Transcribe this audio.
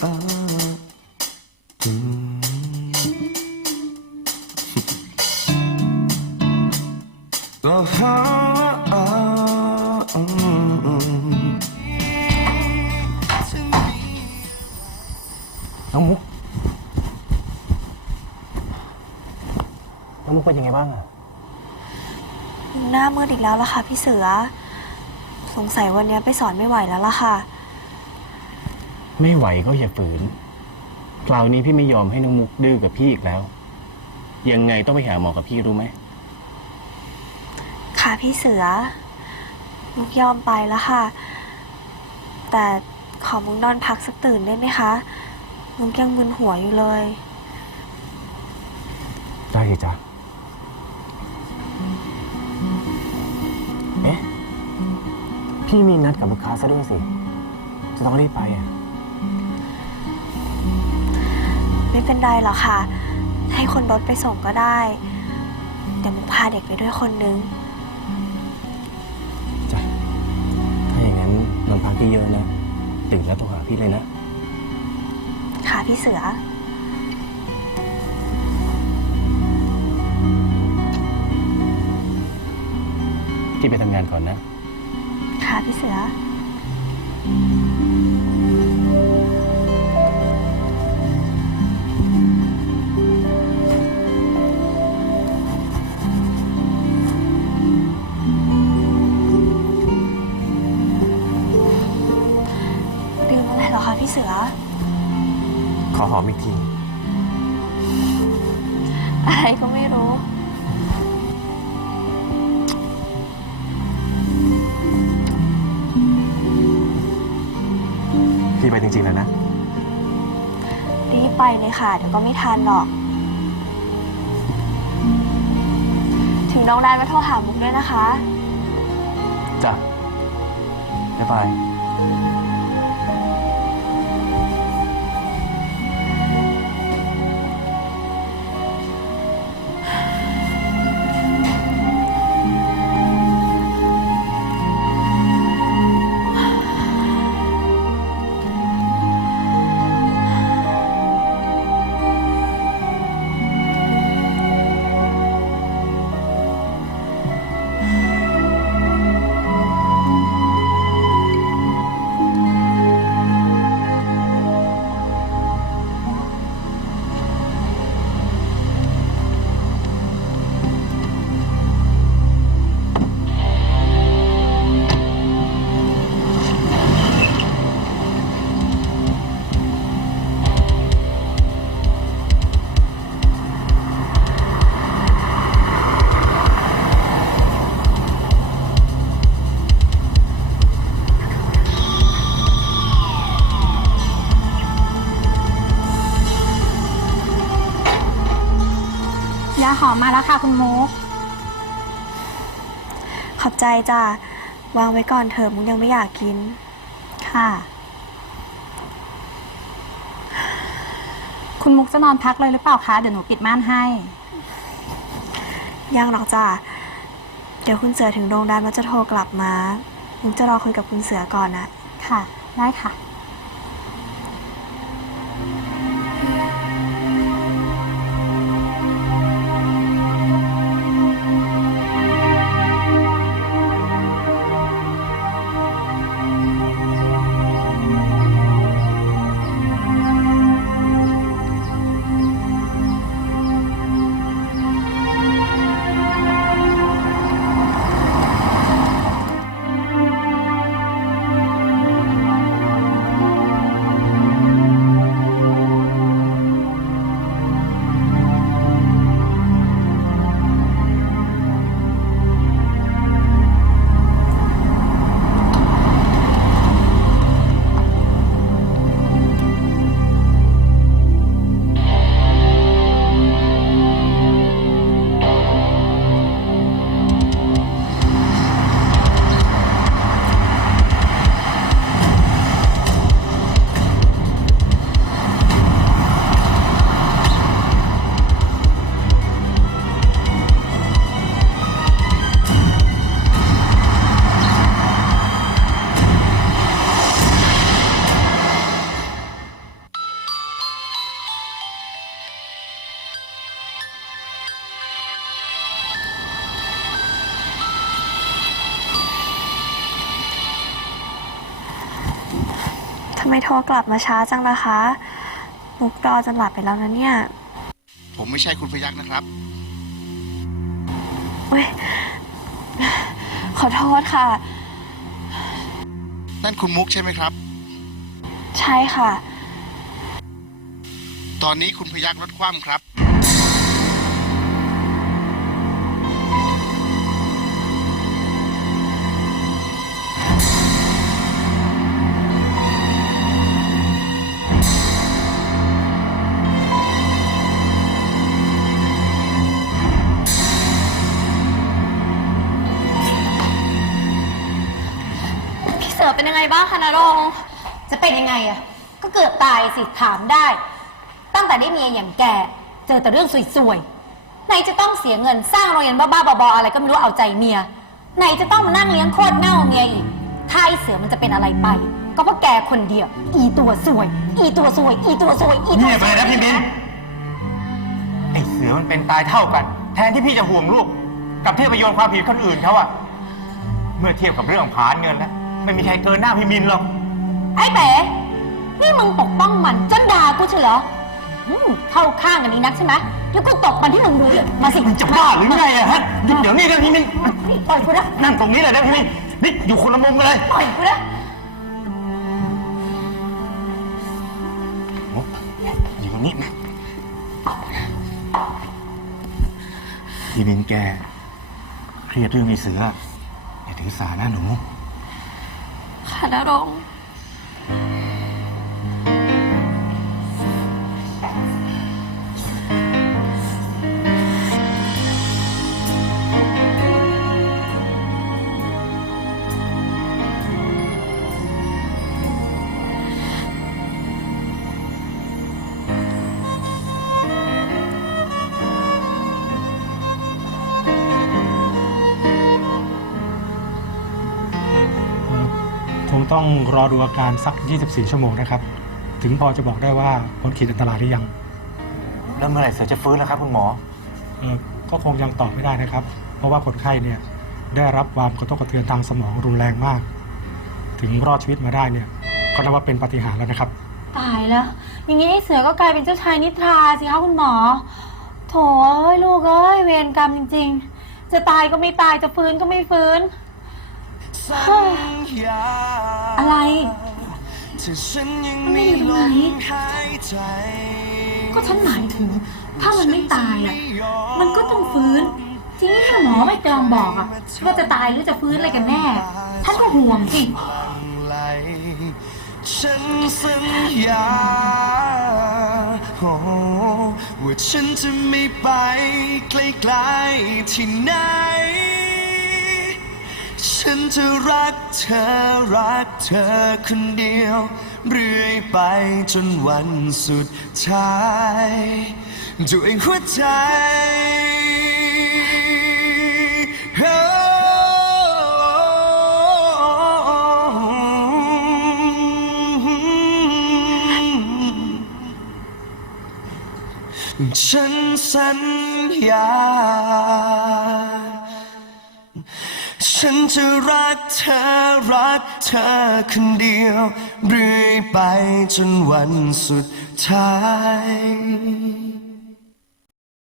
น้องมุกน้องมุกเป็นยังไงบ้างอะหน้ามืดอีกแล้วล่ะค่ะพี่เสือ สงสัยวันนี้ไปสอนไม่ไหวแล้วล่ะค่ะ ไม่ไหวก็อย่าฝืน คราวนี้พี่ไม่ยอมให้น้องมุกดื้อกับพี่อีกแล้ว ยังไงต้องไปหาหมอกับพี่รู้ไหม ค่ะพี่เสือ มุกยอมไปแล้วค่ะ แต่ขอมุกนอนพักสักตื่นได้ไหมคะ มุกยังมึนหัวอยู่เลย ได้สิจ๊ะ เอ๊ะ พี่มีนัดกับลูกค้าซะด้วยสิ จะต้องรีบไปอะ ไม่เป็นไรหรอกค่ะ ให้คนรถไปส่งก็ได้แต่มุกพาเด็กไปด้วยคนนึง จ้ะ ถ้าอย่างนั้นนอนพักที่เยอะนะตื่นแล้วโทรหาพี่เลยนะ ค่ะพี่เสือ พี่ไปทำงานก่อนนะ ค่ะพี่เสือ พี่เสือ ขอหอมอีกที อะไรก็ไม่รู้ พี่ไปจริงๆแล้วนะ รีบไปเลยค่ะ เดี๋ยวก็ไม่ทันหรอก ถึงน้องได้มาโทรหามุกด้วยนะคะ จ้ะบ๊ายบายย ขอบใจจ้ะวางไว้ก่อนเถอะมุกยังไม่อยากกิน ค่ะ คุณมุกจะนอนพักเลยหรือเปล่าคะ เดี๋ยวหนูปิดม่านให้ ยังหรอกจ้ะเดี๋ยวคุณเสือถึงโรงแรมแล้วจะโทรกลับมา มุกจะรอคุยกับคุณเสือก่อนนะค่ะ ได้ค่ะ ไมโทรกลับมาช้าจังล่ะคะมุกรอจนหลับไปแล้วนะเนี่ย ผมไม่ใช่คุณพยักนะครับ เว้ย ขอโทษค่ะ นั่นคุณมุกใช่ไหมครับ ใช่ค่ะ ตอนนี้คุณพยักรถคว่ำครับ เสือเป็นยังไงบ้างคะนรงค์จะเป็นยังไงอะก็เกือบตายสิถามได้ ตั้งแต่ได้เมียอย่างแกเจอแต่เรื่องสวยๆไหนจะต้องเสียเงินสร้างโรงเรียนบ้าๆบอๆอะไรก็ไม่รู้เอาใจเมีย ไหนจะต้องมานั่งเลี้ยงโคตรเง่าเมียอีกถ้าไอเสือมันจะเป็นอะไรไป ก็เพราะแกคนเดียว อีตัวสวย อีตัวสวย อีตัวสวยอีตัวเงียบสไปวยเลยนะพี่มินไอเสือมันเป็นตายเท่ากัน แทนที่พี่จะห่วงลูกกับที่ไปโยนความผิดคนอื่นเขาอะเมื่อเทียบกับเรื่องผานเงินแล้ว ไม่มีใครเกินหน้าพี่มินหรอก ไอ้เป๋ นี่มึงปกป้องมันจนด่ากูเฉยเหรออืมเข้าข้างกันนี้นักใช่ไหมเดี๋ยวกูตกมันที่มึงดูเลยมาสิมันจะบ้าหรือไงอะฮะหยุดเดี๋ยวนี้นะพี่มินนี่ปล่อยกูนะนั่งตรงนี้เลยนะพี่มินนี่อยู่คนละมุมกันเลย ปล่อยกูนะอยู่ตรงนี้นะพี่มินแกเครียดเรื่องไอ้เสืออย่าถือสานะหนู ค่ะน ต้องรอดูอาการสัก 24 ชั่วโมงนะครับ ถึงพอจะบอกได้ว่าพ้นขีดอันตรายหรือยังแล้วเมื่อไหร่เสือจะฟื้นนะครับคุณหมอ เอ่อก็คงยังตอบไม่ได้นะครับ เพราะว่าคนไข้เนี่ยได้รับความกระทบกระเทือนทางสมองรุนแรงมาก ถึงรอดชีวิตมาได้เนี่ยก็นับว่าเป็นปาฏิหาริย์แล้วนะครับ ตายแล้ว อย่างนี้ไอ้เสือก็กลายเป็นเจ้าชายนิทราสิคะคุณหมอ โถเอ้ยลูกเอ้ยเวรกรรมจริง ๆ จะตายก็ไม่ตายจะฟื้นก็ไม่ฟื้นสัญญา อะไร ถ้าฉันยังมันไม่มีอยู่ตรงลไหนมหายใจก็ฉันหมายถึง ถ้ามันไม่ตายอะ มันก็ต้องฟื้น จริงที่หมอไม่กลองบอกอะว่าจะตายหรือจะฟื้นอะไรกันแน่ ท่านก็ห่วงสิหลั่งไหลฉันสัญญาโอ้ว่าฉันจะไม่ไปไกลๆที่ไหน ฉันจะรักเธอรักเธอคนเดียว เรื่อยไปจนวันสุดท้ายด้วยหัวใจฉันสัญญา ฉันจะรักเธอรักเธอคนเดียวเรื่อยไปจนวันสุดท้าย